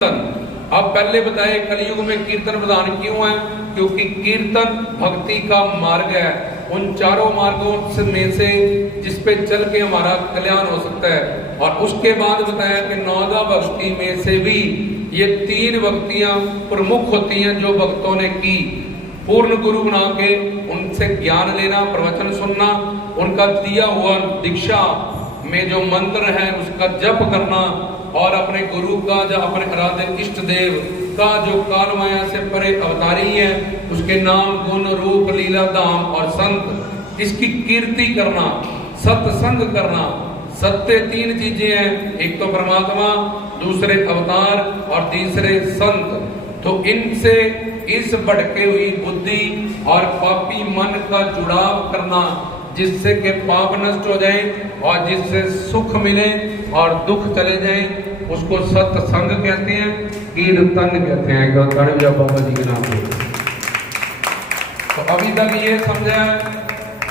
अब पहले बताए कलयुग में कीर्तन प्रधान क्यों है? क्योंकि कीर्तन भक्ति का मार्ग है। उन चारों मार्गों में से जिस पे चल के हमारा कल्याण हो सकता है। और उसके बाद बताया कि 9 भक्ति में से भी ये 3 भक्तियां प्रमुख होती हैं जो भक्तों ने की। पूर्ण गुरु बना के उनसे ज्ञान लेना, प्रवचन सुनना, उनका दिया हुआ दीक्षा में जो मंत्र है उसका जप करना, और अपने गुरु का या अपने आराध्य इष्ट देव का जो काल माया से परे अवतारी है उसके नाम, गुण, रूप, लीला, धाम और संत, इसकी कीर्ति करना, सत्संग करना। सत्य 3 चीजें हैं, एक तो परमात्मा, दूसरे अवतार और तीसरे संत। तो इनसे इस भटके हुई बुद्धि और पापी मन का जुड़ाव करना, जिससे कि पाप नष्ट हो जाए और जिससे सुख मिले और दुख चले जाए, उसको सत्संग कहते हैं, कीर्तन कहते हैं। बाबा जी के नाम पे। तो अभी तक ये समझा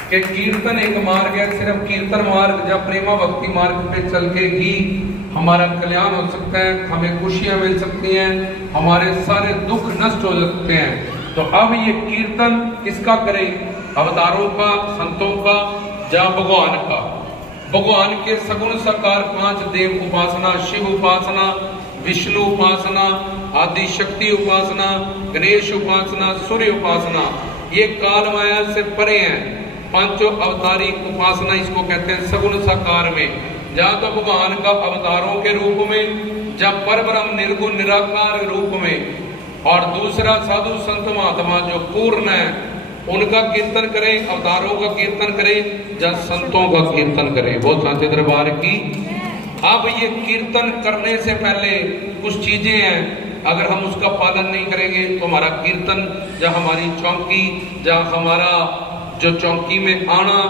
कि कीर्तन एक मार्ग है, सिर्फ कीर्तन मार्ग या प्रेमा भक्ति मार्ग पे चल के ही हमारा कल्याण हो सकता है, हमें खुशियां मिल सकती हैं, हमारे सारे दुख नष्ट हो सकते हैं। तो अब ये कीर्तन किसका करें? अवतारों का, संतों का या भगवान का? भगवान के सगुण साकार 5 देव उपासना, शिव उपासना, विष्णु उपासना, आदि शक्ति उपासना, गणेश उपासना, सूर्य उपासना, ये काल माया से परे हैं। 5 अवतारी उपासना इसको कहते हैं सगुण साकार में। या तो भगवान का अवतारों के रूप में, या परब्रह्म निर्गुण निराकार रूप में, और दूसरा साधु संत महात्मा जो पूर्ण है उनका कीर्तन करें, अवतारों का कीर्तन करें या संतों का कीर्तन करें। बहुत साचे दरबार की। अब ये कीर्तन करने से पहले कुछ चीजें हैं, अगर हम उसका पालन नहीं करेंगे तो हमारा कीर्तन या हमारी चौकी या हमारा जो चौकी में आना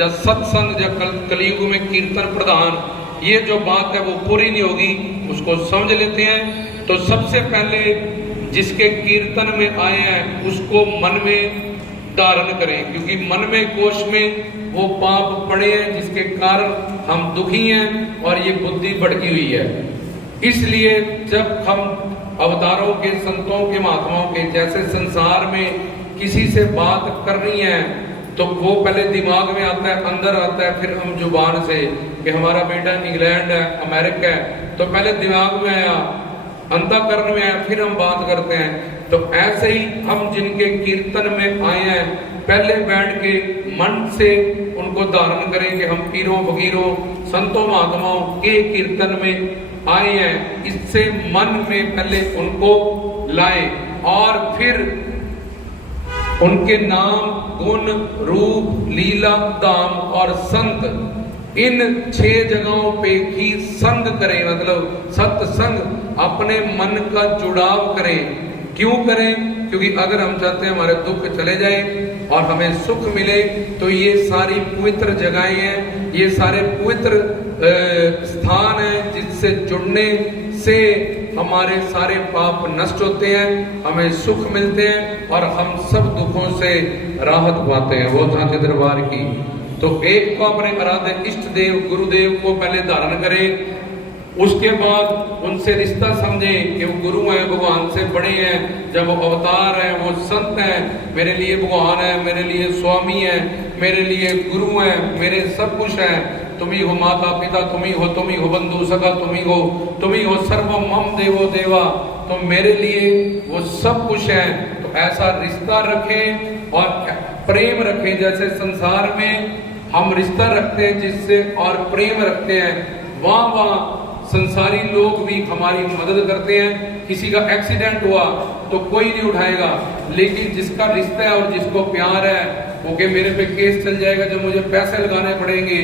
या सत्संग या कलयुग में कीर्तन प्रधान, ये जो बात है वो पूरी नहीं होगी। उसको समझ लेते हैं। तो सबसे पहले जिसके कीर्तन में आए हैं उसको मन में धारण करें, क्योंकि मन में, कोश में वो पाप पड़े हैं जिसके कारण हम दुखी हैं और ये बुद्धि भटकी हुई है। इसलिए जब हम अवतारों के, संतों के, महात्माओं के जैसे संसार में किसी से बात करनी है तो वो पहले दिमाग में आता है, अंदर आता है, फिर हम जुबान से कि हमारा बेटा इंग्लैंड है, अमेरिका है, तो पहले दिमाग में आया, अंतःकरण में आया, फिर हम बात करते हैं। तो ऐसे ही हम जिनके कीर्तन में आए हैं पहले बैठ के मन से उनको धारण करें कि हम पीरों, फकीरों, संतों, महात्माओं के कीर्तन में आए हैं। इससे मन में पहले उनको लाए और फिर उनके नाम, गुण, रूप, लीला, धाम और संत, इन 6 जगहों पे ही संग करें, मतलब सत्संग, अपने मन का जुड़ाव करें। क्यों करें? क्योंकि अगर हम चाहते हैं हमारे दुख चले जाए और हमें सुख मिले, तो ये सारी पवित्र जगहें हैं, ये सारे पवित्र स्थान हैं जिससे जुड़ने से हमारे सारे पाप नष्ट होते हैं, हमें सुख मिलते हैं और हम सब दुखों से राहत पाते हैं। वो साचे दरबार की। तो एक को अपने आराध्य इष्ट देव, गुरुदेव को पहले धारण करें, उसके बाद उनसे रिश्ता समझें कि वो गुरु हैं, भगवान से बड़े हैं, जब वो अवतार हैं, वो संत हैं, मेरे लिए भगवान है, मेरे लिए स्वामी है, मेरे लिए गुरु हैं, मेरे सब कुछ हैं। तुम ही हो माता पिता, तुम ही हो बंधु सखा, तुम ही हो सर्वम मम देवो देवा, तो मेरे लिए वो सब कुछ है। तो ऐसा रिश्ता रखें और प्रेम रखें, जैसे संसार में हम रिश्ता रखते हैं जिससे और प्रेम रखते हैं, वहाँ संसारी लोग भी हमारी मदद करते हैं। किसी का एक्सीडेंट हुआ तो कोई नहीं उठाएगा, लेकिन जिसका रिश्ता है और जिसको प्यार है वो कि मेरे पे केस चल जाएगा, जो मुझे पैसे लगाने पड़ेंगे,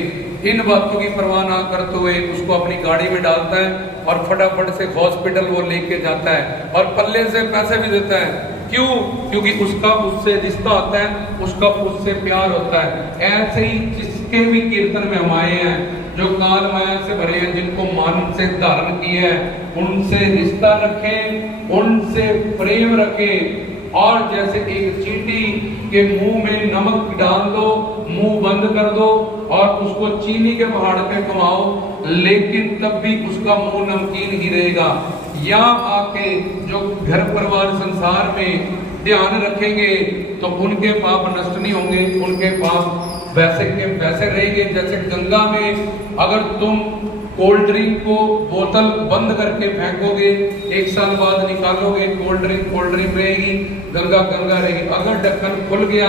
इन बातों की परवाह ना करते हुए उसको अपनी गाड़ी में डालता है और फटाफट से हॉस्पिटल वो लेके जाता है और पल्ले से पैसे भी देता है। क्यों? क्योंकि उसका उससे रिश्ता होता है, उसका उससे प्यार होता है। ऐसे ही जिसके भी कीर्तन में हम आए हैं, जो काल माया से भरे हैं, जिनको मन से धारण किया है, उनसे रिश्ता रखें, उनसे प्रेम रखें। और जैसे एक चींटी के मुंह में नमक डाल दो, मुंह बंद कर दो और उसको चीनी के पहाड़ पे घुमाओ, लेकिन तब भी उसका मुंह नमकीन ही रहेगा। यहाँ आके जो घर परिवार संसार में ध्यान रखेंगे तो उनके पाप नष्ट नहीं होंगे, उनके पाप वैसे के वैसे रहेंगे। जैसे गंगा में अगर तुम कोल्ड ड्रिंक को बोतल बंद करके फेंकोगे, 1 साल बाद निकालोगे, कोल्ड ड्रिंक रहेगी, गंगा गंगा रहेगी। अगर ढक्कन खुल गया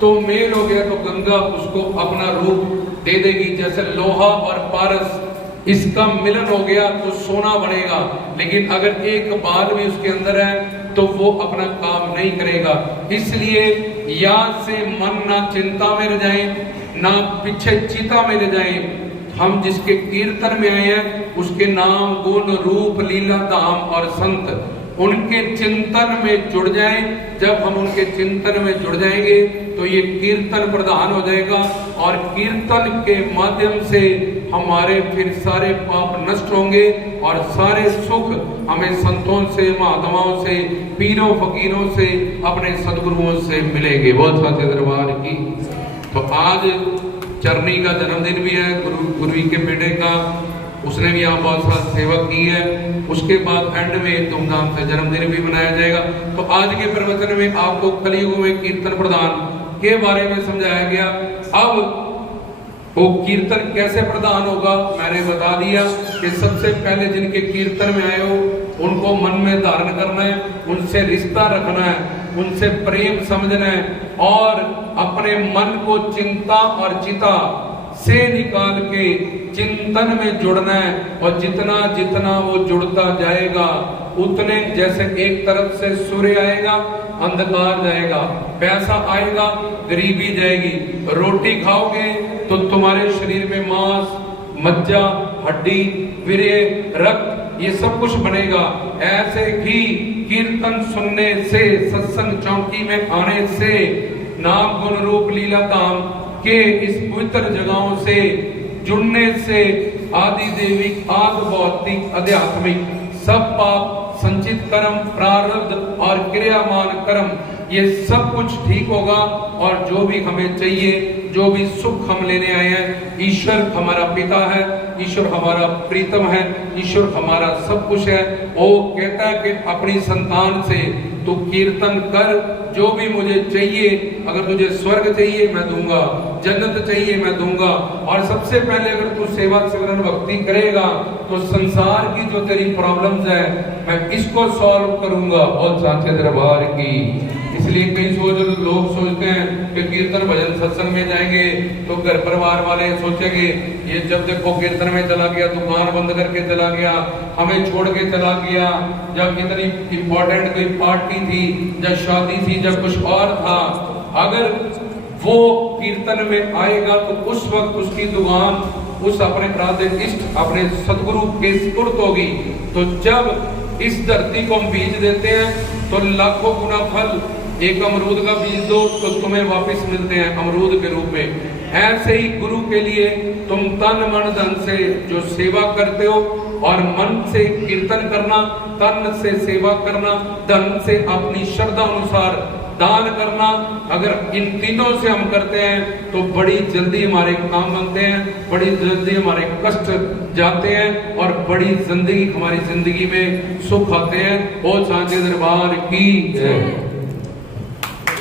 तो मेल हो गया तो गंगा उसको अपना रूप दे देगी। जैसे लोहा और पारस इसका मिलन हो गया तो सोना बनेगा, लेकिन अगर एक बाल भी उसके अंदर है तो वो अपना काम नहीं करेगा। इसलिए यहाँ से मन ना चिंता में रह जाए, ना पीछे चिता में रह जाए। हम जिसके कीर्तन में आए हैं उसके नाम गुण रूप लीला धाम और संत, उनके चिंतन में जुड़ जाएं। जब हम उनके चिंतन में जुड़ जाएंगे तो ये कीर्तन प्रधान हो जाएगा और कीर्तन के माध्यम से हमारे फिर सारे पाप नष्ट होंगे और सारे सुख हमें संतों से, महात्माओं से, पीरों फकीरों से, अपने सदगुरुओं से मिलेंगे। बहुत साथे दरबार की। तो आज चरनी का जन्मदिन भी है, गुरुजी के बेटे का, उसने भी यहाँ बहुत सारा सेवा की है। उसके बाद एंड में धूमधाम से जन्मदिन भी मनाया जाएगा। तो आज के प्रवचन में आपको कलयुग में कीर्तन प्रदान के बारे में समझाया गया। अब वो कीर्तन कैसे प्रदान होगा मैंने बता दिया कि सबसे पहले जिनके कीर्तन में आए हो उनको मन में धारण करना है, उनसे रिश्ता रखना है, उनसे प्रेम समझना है और अपने मन को चिंता और चिता से निकाल के चिंतन में जुड़ना है। और जितना जितना वो जुड़ता जाएगा उतने, जैसे एक तरफ से सूर्य आएगा अंधकार जाएगा, पैसा आएगा गरीबी जाएगी, रोटी खाओगे तो तुम्हारे शरीर में मांस, मज्जा, हड्डी, वीर्य, रक्त ये सब कुछ बनेगा। ऐसे ही कीर्तन सुनने से, सत्संग चौकी में आने से, नाम गुण रूप लीला धाम के इस पवित्र जगहों से जुड़ने से आदि देवी, आदि भौतिक, आध्यात्मिक सब पाप, संचित कर्म, प्रारब्ध और क्रियामान कर्म ये सब कुछ ठीक होगा। और जो भी हमें चाहिए, जो भी सुख हम लेने आए हैं, ईश्वर हमारा पिता है, ईश्वर हमारा प्रीतम है, ईश्वर हमारा सब कुछ है। वो कहता है कि अपनी संतान से तू कीर्तन कर, जो भी मुझे चाहिए, अगर तुझे स्वर्ग चाहिए मैं दूंगा, जन्नत चाहिए मैं दूंगा। और सबसे पहले अगर तू सेवा सिमरन भक्ति करेगा तो संसार की जो तेरी प्रॉब्लम्स है मैं इसको सॉल्व करूंगा। और साचे दरबार की। इसलिए कई लोग सोचते हैं कि कीर्तन भजन सत्संग में जाएंगे तो घर परिवार वाले सोचेंगे ये जब देखो कीर्तन में चला गया, दुकान बंद करके चला गया, हमें छोड़ के चला गया, जब कितनी इंपॉर्टेंट कोई पार्टी थी, जब शादी थी, जब कुछ और था। अगर वो कीर्तन में आएगा तो उस वक्त उसकी दुकान उस अपने प्रार्थना इष्ट अपने सदगुरु के सुपुर्द होगी। तो जब इस धरती को हम बीज देते हैं तो लाखों गुना फल, एक अमरूद का बीज दो तो तुम्हें वापस मिलते हैं अमरूद के रूप में। ऐसे ही गुरु के लिए तुम तन मन धन से जो सेवा करते हो, और मन से कीर्तन करना, तन से सेवा करना, धन से अपनी श्रद्धा अनुसार दान करना, अगर इन तीनों से हम करते हैं तो बड़ी जल्दी हमारे काम बनते हैं, बड़ी जल्दी हमारे कष्ट जाते हैं और बड़ी जिंदगी हमारी जिंदगी में सुख आते हैं। ओ सांचे दरबार की जय।